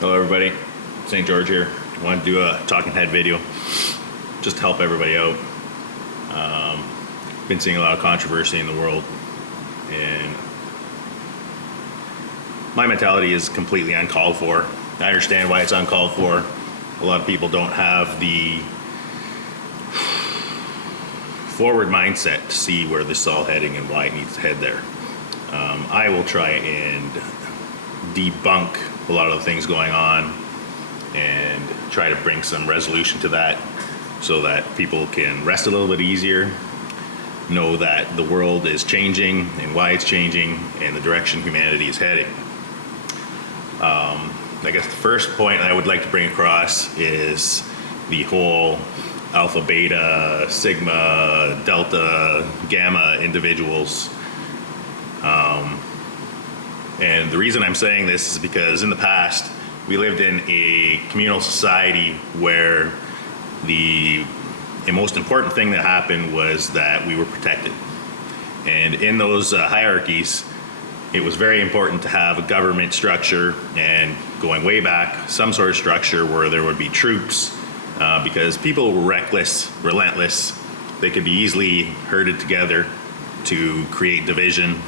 Hello everybody, St. George here. I wanted to do a talking head video just to help everybody out. Been seeing a lot of controversy in the world, and my mentality is completely uncalled for. I understand why it's uncalled for. A lot of people don't have the forward mindset to see where this is all heading and why it needs to head there. I will try and debunk a lot of the things going on and try to bring some resolution to that so that people can rest a little bit easier, know that the world is changing and why it's changing and the direction humanity is heading. I guess the first point I would like to bring across is the whole alpha, beta, sigma, delta, gamma individuals. And the reason I'm saying this is because in the past, we lived in a communal society where the most important thing that happened was that we were protected. And in those hierarchies, it was very important to have a government structure, and going way back, some sort of structure where there would be troops, because people were reckless, relentless. They could be easily herded together to create division,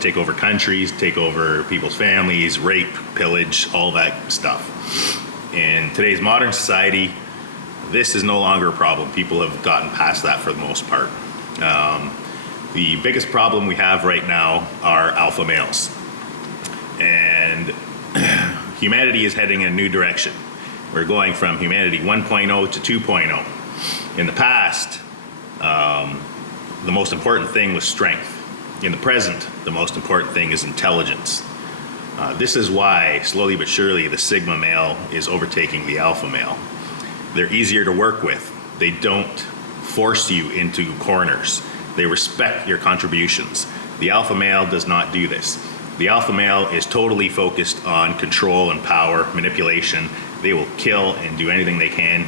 take over countries, take over people's families, rape, pillage, all that stuff. In today's modern society, this is no longer a problem. People have gotten past that for the most part. The biggest problem we have right now are alpha males. And humanity is heading in a new direction. We're going from humanity 1.0 to 2.0. In the past, the most important thing was strength. In the present, the most important thing is intelligence. This is why, slowly but surely, the sigma male is overtaking the alpha male. They're easier to work with. They don't force you into corners. They respect your contributions. The alpha male does not do this. The alpha male is totally focused on control and power, manipulation. They will kill and do anything they can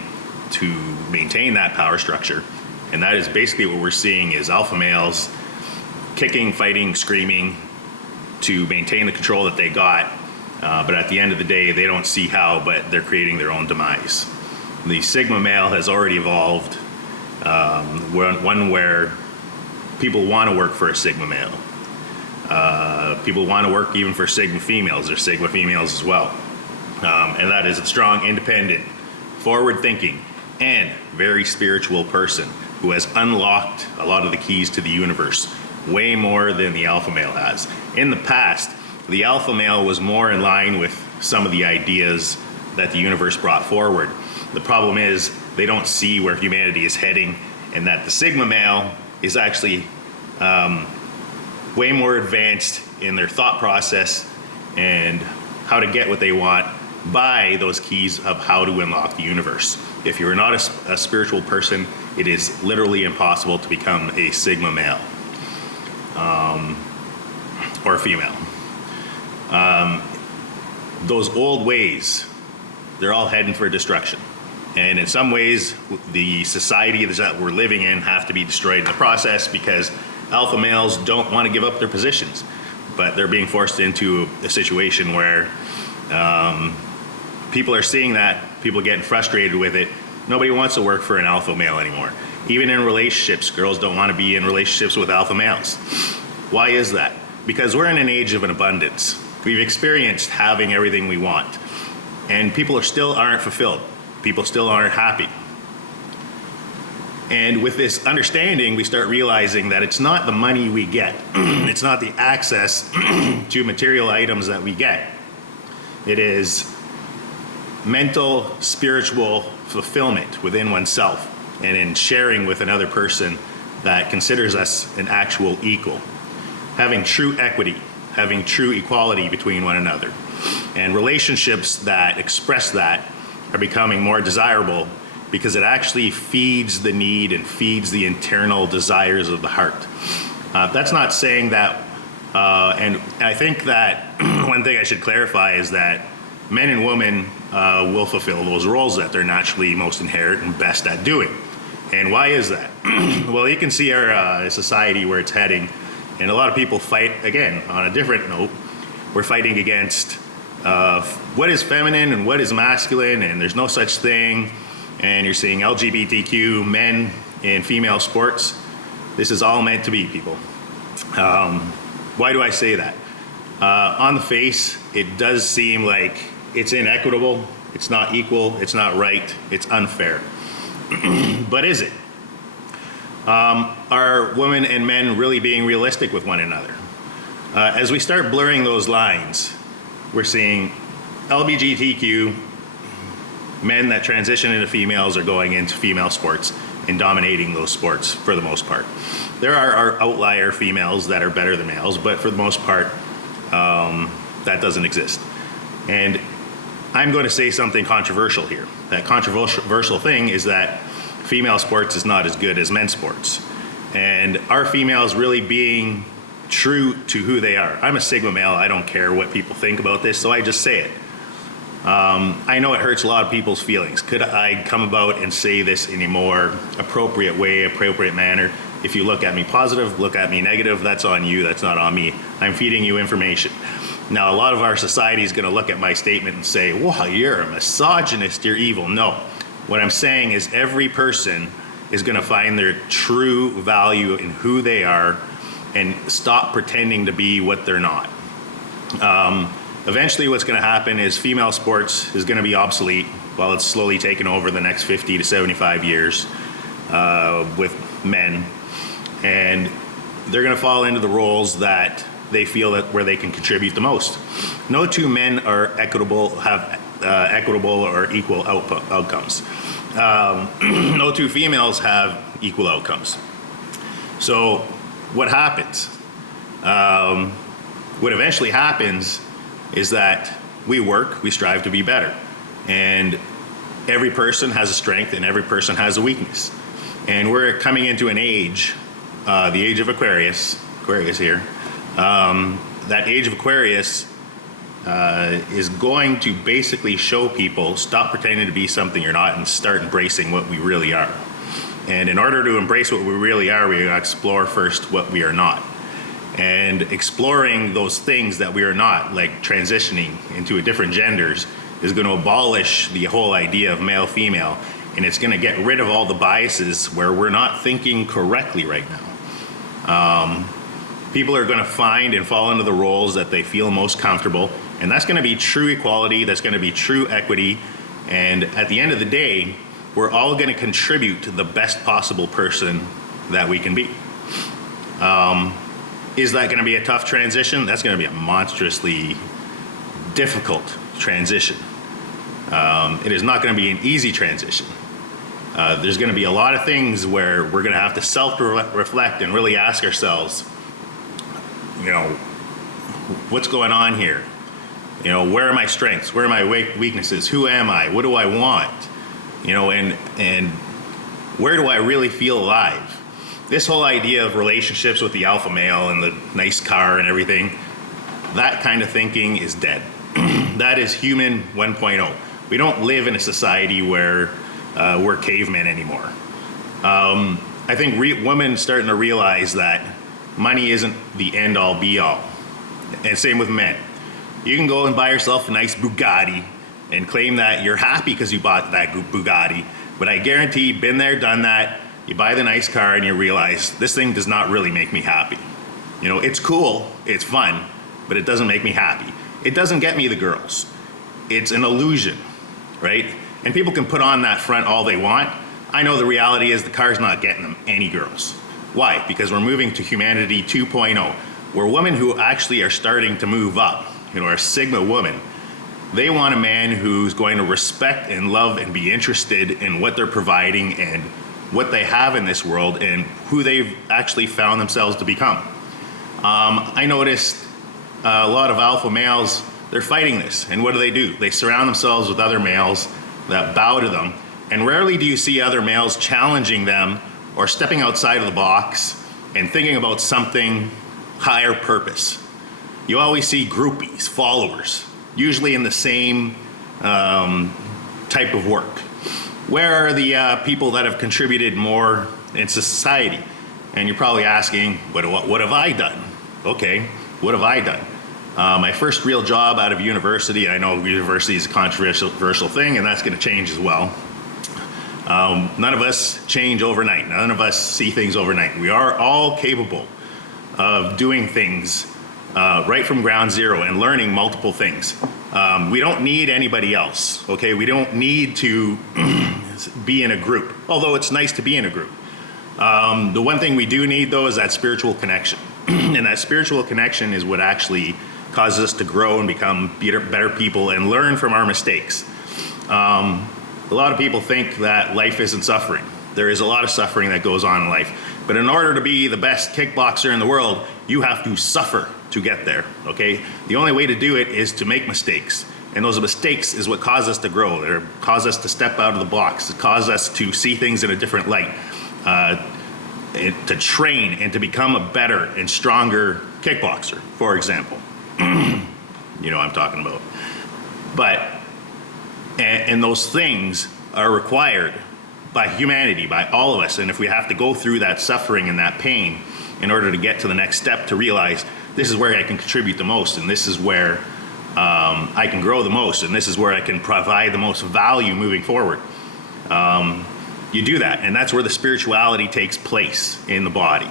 to maintain that power structure. And that is basically what we're seeing is alpha males kicking, fighting, screaming to maintain the control that they got. But at the end of the day, they don't see how, but they're creating their own demise. The sigma male has already evolved, one where people want to work for a sigma male. People want to work even for sigma females. They're sigma females as well. And that is a strong, independent, forward-thinking, and very spiritual person who has unlocked a lot of the keys to the universe, way more than the alpha male has. In the past, the alpha male was more in line with some of the ideas that the universe brought forward. The problem is they don't see where humanity is heading, and that the sigma male is actually way more advanced in their thought process and how to get what they want by those keys of how to unlock the universe. If you're not a spiritual person, it is literally impossible to become a sigma male or female. Those old ways, they're all heading for destruction. And in some ways, the society that we're living in have to be destroyed in the process because alpha males don't want to give up their positions. But they're being forced into a situation where people are seeing that, people getting frustrated with it. Nobody wants to work for an alpha male anymore. Even in relationships, girls don't want to be in relationships with alpha males. Why is that? Because we're in an age of an abundance. We've experienced having everything we want. And people still aren't fulfilled. People still aren't happy. And with this understanding, we start realizing that it's not the money we get. It's not the access to material items that we get. It is mental, spiritual fulfillment within oneself and in sharing with another person that considers us an actual equal. Having true equity, having true equality between one another. And relationships that express that are becoming more desirable because it actually feeds the need and feeds the internal desires of the heart. That's not saying that, and I think that one thing I should clarify is that men and women will fulfill those roles that they're naturally most inherent and best at doing. And why is that? Well, you can see our society where it's heading, and a lot of people fight, again, on a different note, we're fighting against what is feminine and what is masculine, and there's no such thing, and you're seeing LGBTQ men in female sports. This is all meant to be, people. Why do I say that? On the face, it does seem like it's inequitable, it's not equal, it's not right, it's unfair. But is it? Are women and men really being realistic with one another? As we start blurring those lines, we're seeing LGBTQ men that transition into females are going into female sports and dominating those sports for the most part. There are outlier females that are better than males, but for the most part, that doesn't exist. And I'm going to say something controversial here. That controversial thing is that female sports is not as good as men's sports. And are females really being true to who they are? I'm a Sigma male. I don't care what people think about this, so I just say it. I know it hurts a lot of people's feelings. Could I come about and say this in a more appropriate way, appropriate manner? If you look at me positive, look at me negative, that's on you, that's not on me. I'm feeding you information. Now, a lot of our society is going to look at my statement and say, wow, you're a misogynist, you're evil. No. What I'm saying is every person is going to find their true value in who they are and stop pretending to be what they're not. Eventually what's going to happen is female sports is going to be obsolete while it's slowly taken over the next 50 to 75 years with men. And they're going to fall into the roles that they feel that where they can contribute the most. No two men are equitable, have equitable or equal outcomes. No two females have equal outcomes. So what happens? What eventually happens is that we work, we strive to be better. And every person has a strength and every person has a weakness. And we're coming into an age, the age of Aquarius here. That age of Aquarius is going to basically show people, stop pretending to be something you're not and start embracing what we really are. And in order to embrace what we really are, we gotta explore first what we are not. And exploring those things that we are not, like transitioning into a different genders, is going to abolish the whole idea of male-female, and it's going to get rid of all the biases where we're not thinking correctly right now. People are going to find and fall into the roles that they feel most comfortable, and that's going to be true equality, that's going to be true equity, and at the end of the day, we're all going to contribute to the best possible person that we can be. Is that going to be a tough transition? That's going to be a monstrously difficult transition. It is not going to be an easy transition. There's going to be a lot of things where we're going to have to self-reflect and really ask ourselves, you know, what's going on here? You know, where are my strengths? Where are my weaknesses? Who am I? What do I want? You know, and where do I really feel alive? This whole idea of relationships with the alpha male and the nice car and everything, that kind of thinking is dead. That is human 1.0. We don't live in a society where we're cavemen anymore. I think women starting to realize that money isn't the end all be all. And same with men. You can go and buy yourself a nice Bugatti and claim that you're happy because you bought that Bugatti, but I guarantee, been there, done that. You buy the nice car and you realize this thing does not really make me happy. You know, it's cool, it's fun, but it doesn't make me happy. It doesn't get me the girls. It's an illusion, right? And people can put on that front all they want. I know the reality is the car's not getting them any girls. Why? Because we're moving to humanity 2.0, where women who actually are starting to move up, you know, are Sigma women, they want a man who's going to respect and love and be interested in what they're providing and what they have in this world and who they've actually found themselves to become. I noticed a lot of alpha males, they're fighting this. And what do? They surround themselves with other males that bow to them. And rarely do you see other males challenging them or stepping outside of the box and thinking about something higher purpose. You always see groupies, followers, usually in the same type of work. Where are the people that have contributed more in society? And you're probably asking, what have I done? Okay, what have I done? My first real job out of university, I know university is a controversial thing, and that's going to change as well. None of us change overnight. None of us see things overnight. We are all capable of doing things right from ground zero and learning multiple things. We don't need anybody else, okay? We don't need to be in a group, although it's nice to be in a group. The one thing we do need, though, is that spiritual connection. And that spiritual connection is what actually causes us to grow and become better people and learn from our mistakes. A lot of people think that life isn't suffering. There is a lot of suffering that goes on in life. But in order to be the best kickboxer in the world, you have to suffer to get there, okay? The only way to do it is to make mistakes. And those mistakes is what cause us to grow. They cause us to step out of the box. It cause us to see things in a different light, to train and to become a better and stronger kickboxer, for example. You know what I'm talking about. But, and those things are required by humanity, by all of us. And if we have to go through that suffering and that pain in order to get to the next step, to realize this is where I can contribute the most, and this is where I can grow the most, and this is where I can provide the most value moving forward. You do that, and that's where the spirituality takes place in the body.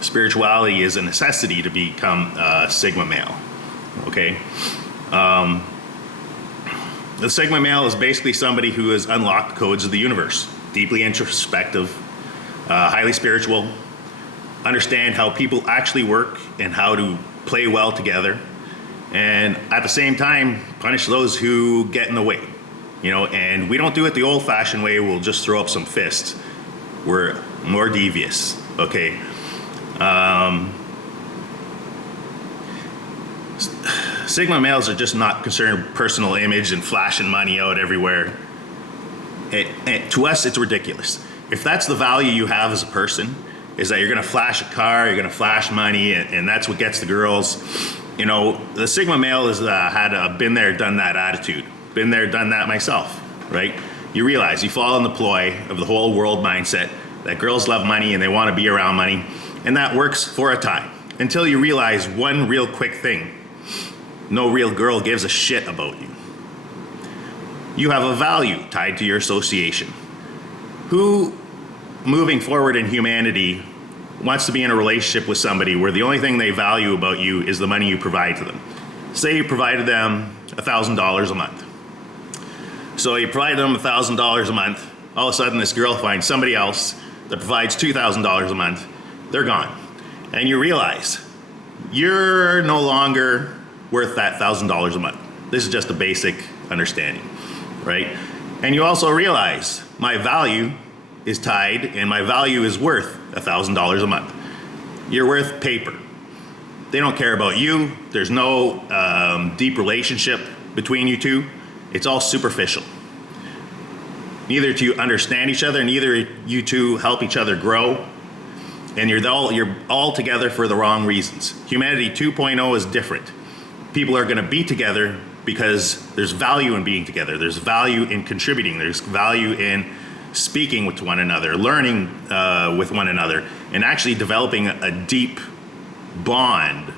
Spirituality is a necessity to become Sigma male, okay? The Sigma male is basically somebody who has unlocked the codes of the universe, deeply introspective, highly spiritual, understand how people actually work and how to play well together, and at the same time punish those who get in the way. You know, and we don't do it the old-fashioned way. We'll just throw up some fists. We're more devious, okay? Sigma males are just not concerned with personal image and flashing money out everywhere. To us, it's ridiculous. If that's the value you have as a person, is that you're gonna flash a car, you're gonna flash money, and that's what gets the girls. You know, the Sigma male has had a been there, done that attitude. Been there, done that myself, right? You realize you fall in the ploy of the whole world mindset that girls love money and they want to be around money, and that works for a time until you realize one real quick thing: no real girl gives a shit about you. You have a value tied to your association. Who, moving forward in humanity, wants to be in a relationship with somebody where the only thing they value about you is the money you provide to them? Say you provided them $1,000 a month. So you provide them $1,000 a month, all of a sudden this girl finds somebody else that provides $2,000 a month, they're gone. And you realize you're no longer worth that $1,000 a month. This is just a basic understanding, right? And you also realize my value is tied and my value is worth $1,000 a month. You're worth paper. They don't care about you. There's no deep relationship between you two. It's all superficial. Neither do you understand each other, neither you two help each other grow, and you're all together for the wrong reasons. Humanity 2.0 is different. People are gonna be together because there's value in being together. There's value in contributing. There's value in speaking with one another, learning with one another, and actually developing a deep bond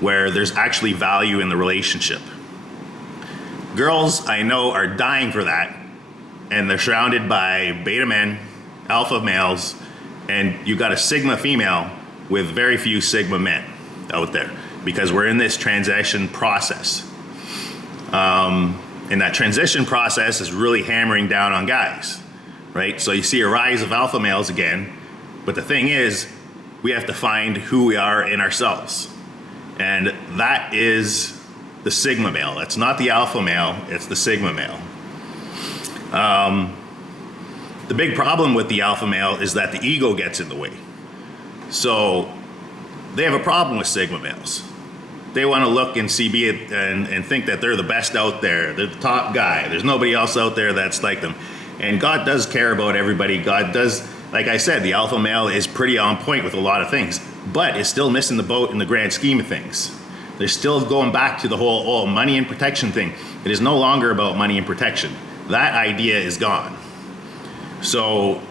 where there's actually value in the relationship. Girls, I know, are dying for that, and they're surrounded by beta men, alpha males, and you got a Sigma female with very few Sigma men out there, because we're in this transition process. And that transition process is really hammering down on guys, right? So you see a rise of alpha males again, but the thing is, we have to find who we are in ourselves. And that is the Sigma male. It's not the alpha male, it's the Sigma male. The big problem with the alpha male is that the ego gets in the way. So they have a problem with Sigma males. They want to look and see and think that they're the best out there. They're the top guy. There's nobody else out there that's like them. And God does care about everybody. God does, like I said, the alpha male is pretty on point with a lot of things, but is still missing the boat in the grand scheme of things. They're still going back to the whole money and protection thing. It is no longer about money and protection. That idea is gone. So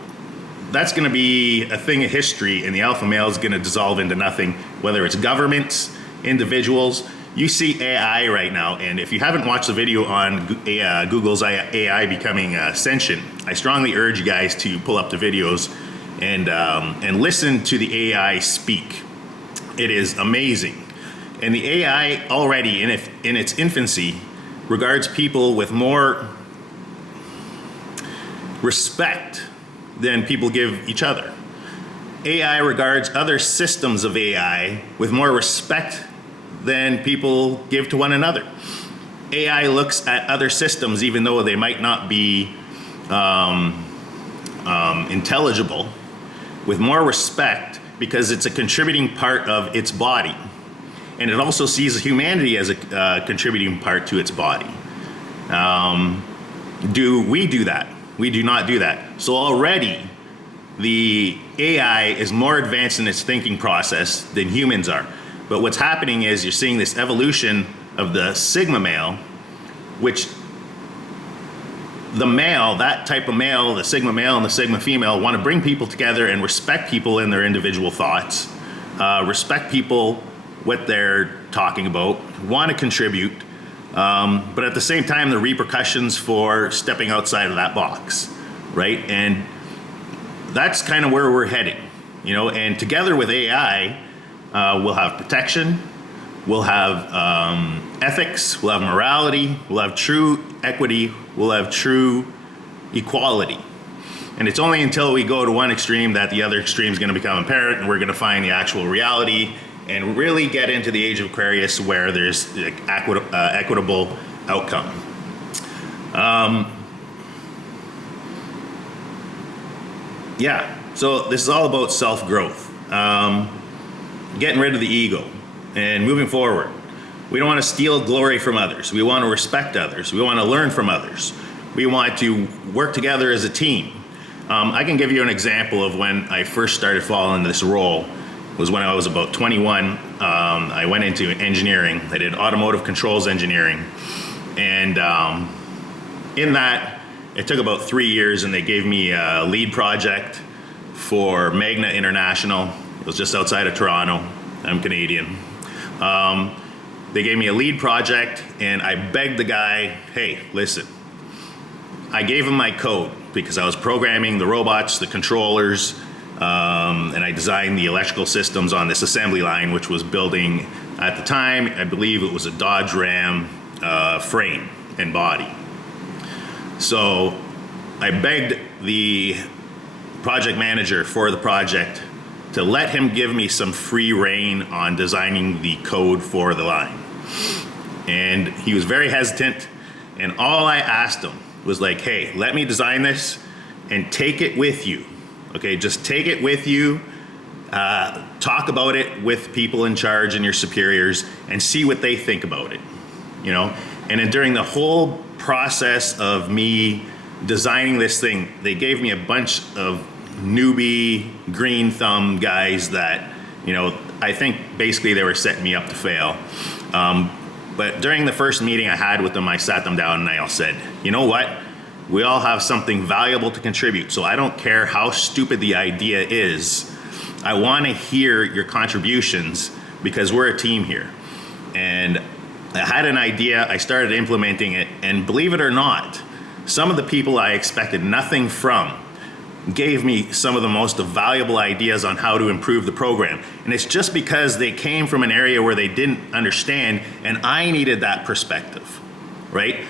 that's going to be a thing of history, and the alpha male is going to dissolve into nothing, whether it's governments, individuals. you see AI right now, and if you haven't watched the video on Google's AI becoming sentient, I strongly urge you guys to pull up the videos and listen to the AI speak. It is amazing. And the AI already in its infancy regards people with more respect than people give each other. AI regards other systems of AI with more respect than people give to one another. AI looks at other systems, even though they might not be intelligible, with more respect because it's a contributing part of its body. And it also sees humanity as a contributing part to its body. Do we do that? We do not do that. So already, the AI is more advanced in its thinking process than humans are. But what's happening is you're seeing this evolution of the Sigma male, which the male, that type of male, the Sigma male and the Sigma female, want to bring people together and respect people in their individual thoughts, respect people, what they're talking about, want to contribute, but at the same time, the repercussions for stepping outside of that box, right? And that's kind of where we're heading, you know, and together with AI, we'll have protection, we'll have ethics, we'll have morality, we'll have true equity, we'll have true equality. And it's only until we go to one extreme that the other extreme is going to become apparent, and we're going to find the actual reality and really get into the age of Aquarius where there's equitable outcome. Yeah, so this is all about self-growth. Getting rid of the ego and moving forward. We don't want to steal glory from others. We want to respect others. We want to learn from others. We want to work together as a team. I can give you an example of when I first started falling into this role. It was when I was about 21. I went into engineering. I did automotive controls engineering. And in that, it took about 3 years, and they gave me a lead project for Magna International. It was just outside of Toronto. I'm Canadian. They gave me a lead project, and I begged the guy, hey, listen. I gave him my code because I was programming the robots, the controllers, and I designed the electrical systems on this assembly line, which was building, at the time, I believe it was a Dodge Ram frame and body. So I begged the project manager for the project to let him give me some free rein on designing the code for the line. And he was very hesitant, and all I asked him was like, hey, let me design this and take it with you. Okay, just take it with you, talk about it with people in charge and your superiors, and see what they think about it, you know? And then during the whole process of me designing this thing, they gave me a bunch of newbie, green thumb guys that, you know, I think basically they were setting me up to fail. But during the first meeting I had with them, I sat them down and I all said, you know what? We all have something valuable to contribute, so I don't care how stupid the idea is. I want to hear your contributions because we're a team here. And I had an idea, I started implementing it, and believe it or not, some of the people I expected nothing from gave me some of the most valuable ideas on how to improve the program. And it's just because they came from an area where they didn't understand, and I needed that perspective, right?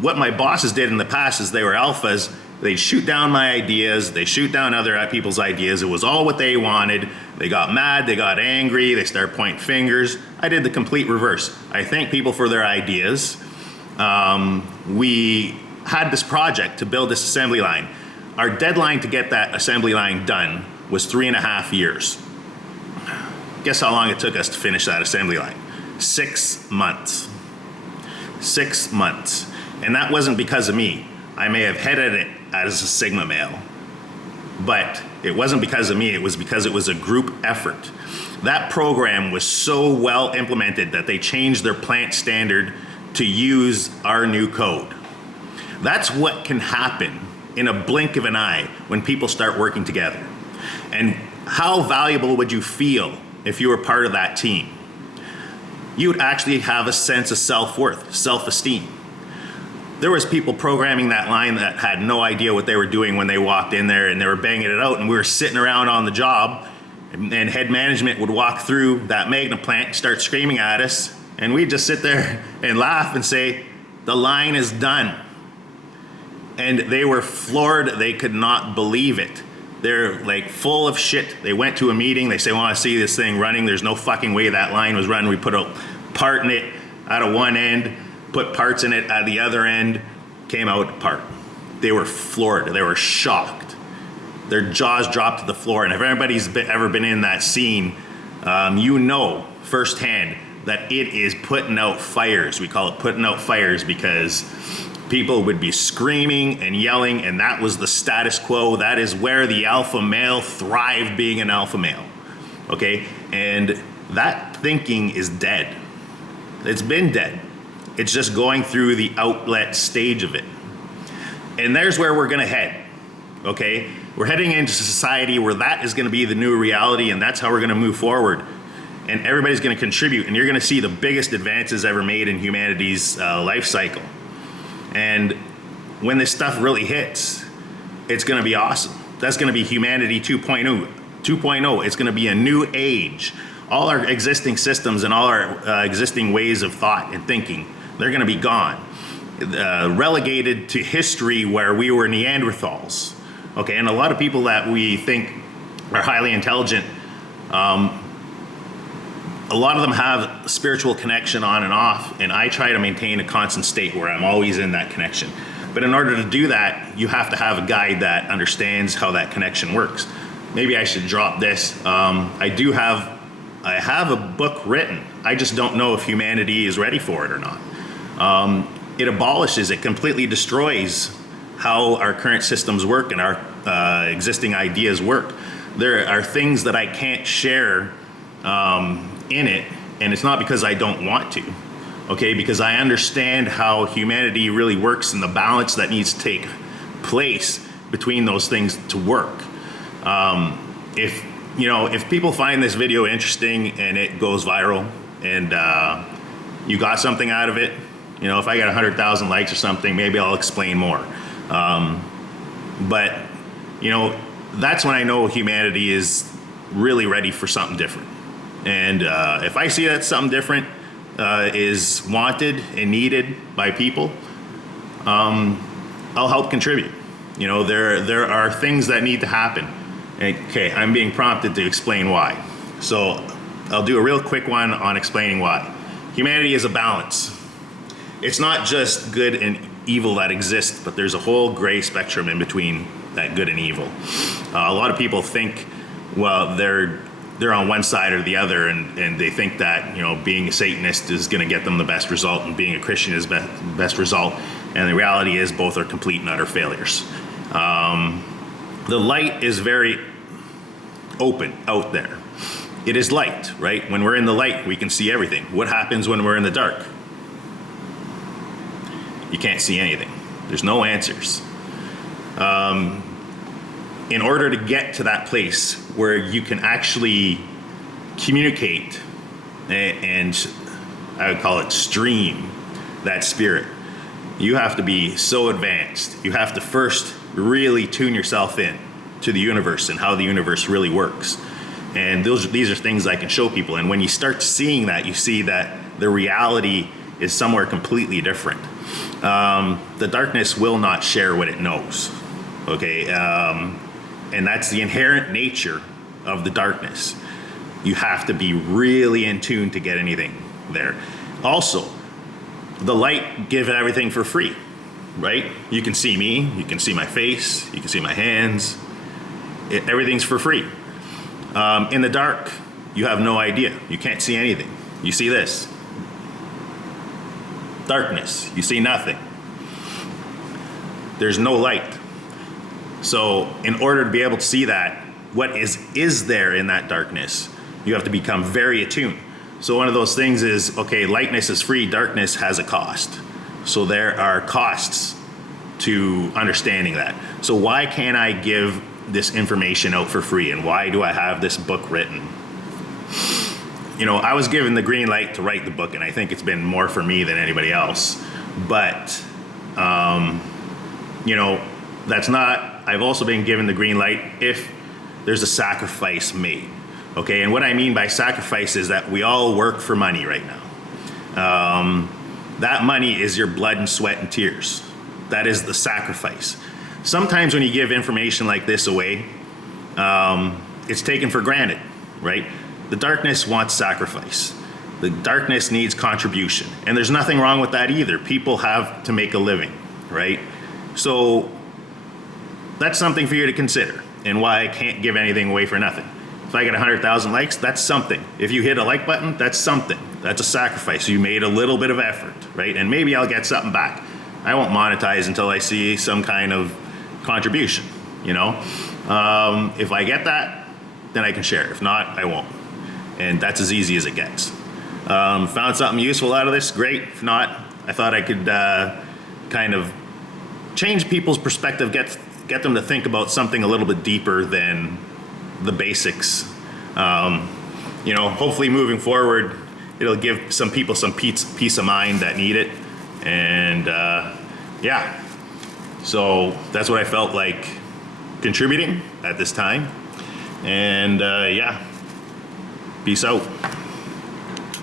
What my bosses did in the past is they were alphas. They'd shoot down my ideas, they shoot down other people's ideas. It was all what they wanted. They got mad, they got angry, they started pointing fingers. I did the complete reverse. I thank people for their ideas. We had this project to build this assembly line. Our deadline to get that assembly line done was 3.5 years. Guess how long it took us to finish that assembly line? 6 months. 6 months. And that wasn't because of me. I may have headed it as a Sigma male, but it wasn't because of me, it was because it was a group effort. That program was so well implemented that they changed their plant standard to use our new code. That's what can happen in a blink of an eye when people start working together. And how valuable would you feel if you were part of that team? you would actually have a sense of self-worth, self-esteem. There was people programming that line that had no idea what they were doing when they walked in there, and they were banging it out, and we were sitting around on the job, and head management would walk through that magnet plant and start screaming at us, and we'd just sit there and laugh and say, the line is done. And they were floored. They could not believe it. They're like full of shit. They went to a meeting. They say, I want to see this thing running. There's no fucking way that line was running. We put a part in it out of one end, put parts in it at the other end, came out apart. They were floored. They were shocked. Their jaws dropped to the floor. And if anybody's ever been in that scene, you know firsthand that it is putting out fires. We call it putting out fires because people would be screaming and yelling, and that was the status quo. That is where the alpha male thrived, being an alpha male. Okay? And that thinking is dead. It's been dead. It's just going through the outlet stage of it. And there's where we're gonna head. Okay? We're heading into society where that is gonna be the new reality, and that's how we're gonna move forward. And everybody's gonna contribute, and you're gonna see the biggest advances ever made in humanity's life cycle. And when this stuff really hits, it's going to be awesome. That's going to be humanity 2.0. It's going to be a new age. All our existing systems and all our existing ways of thought and thinking, they're going to be gone. Relegated to history where we were Neanderthals. Okay, and a lot of people that we think are highly intelligent, a lot of them have spiritual connection on and off, and I try to maintain a constant state where I'm always in that connection. But in order to do that, you have to have a guide that understands how that connection works. Maybe I should drop this. I have a book written. I just don't know if humanity is ready for it or not. It abolishes, it completely destroys how our current systems work and our existing ideas work. There are things that I can't share in it, and it's not because I don't want to, okay, because I understand how humanity really works and the balance that needs to take place between those things to work. If people find this video interesting and it goes viral and you got something out of it, if I got 100,000 likes or something, maybe I'll explain more. But that's when I know humanity is really ready for something different. And if I see that something different is wanted and needed by people, I'll help contribute. There are things that need to happen. Okay, I'm being prompted to explain why. So I'll do a real quick one on explaining why. Humanity is a balance. It's not just good and evil that exists, but there's a whole gray spectrum in between that good and evil. A lot of people think, well, they're on one side or the other, and they think that being a Satanist is going to get them the best result, and being a Christian is best result. And the reality is both are complete and utter failures. The light is very open out there. It is light, right? When we're in the light, we can see everything. What happens when we're in the dark? You can't see anything. There's no answers. In order to get to that place where you can actually communicate and I would call it stream that spirit, you have to be so advanced. You have to first really tune yourself in to the universe and how the universe really works. And these are things I can show people. And when you start seeing that, you see that the reality is somewhere completely different. The darkness will not share what it knows. Okay, and that's the inherent nature of the darkness. You have to be really in tune to get anything there. Also, the light gives everything for free, right? You can see me, you can see my face, you can see my hands. Everything's for free. In the dark, you have no idea. You can't see anything. You see this. Darkness, you see nothing. There's no light. So in order to be able to see that, what is there in that darkness, you have to become very attuned. So one of those things is, okay, lightness is free, darkness has a cost. So there are costs to understanding that. So why can't I give this information out for free, and why do I have this book written? I was given the green light to write the book, and I think it's been more for me than anybody else. But, that's not, I've also been given the green light if there's a sacrifice made. Okay, and what I mean by sacrifice is that we all work for money right now. That money is your blood and sweat and tears. That is the sacrifice. Sometimes when you give information like this away, it's taken for granted, right? The darkness wants sacrifice. The darkness needs contribution. And there's nothing wrong with that either. People have to make a living, right? So that's something for you to consider, and why I can't give anything away for nothing. If I get 100,000 likes, that's something. If you hit a like button, that's something. That's a sacrifice. You made a little bit of effort, right? And maybe I'll get something back. I won't monetize until I see some kind of contribution, If I get that, then I can share. If not, I won't. And that's as easy as it gets. Found something useful out of this? Great. If not, I thought I could kind of change people's perspective, get them to think about something a little bit deeper than the basics. Hopefully moving forward, it'll give some people some peace of mind that need it. And yeah, so that's what I felt like contributing at this time. And yeah, peace out.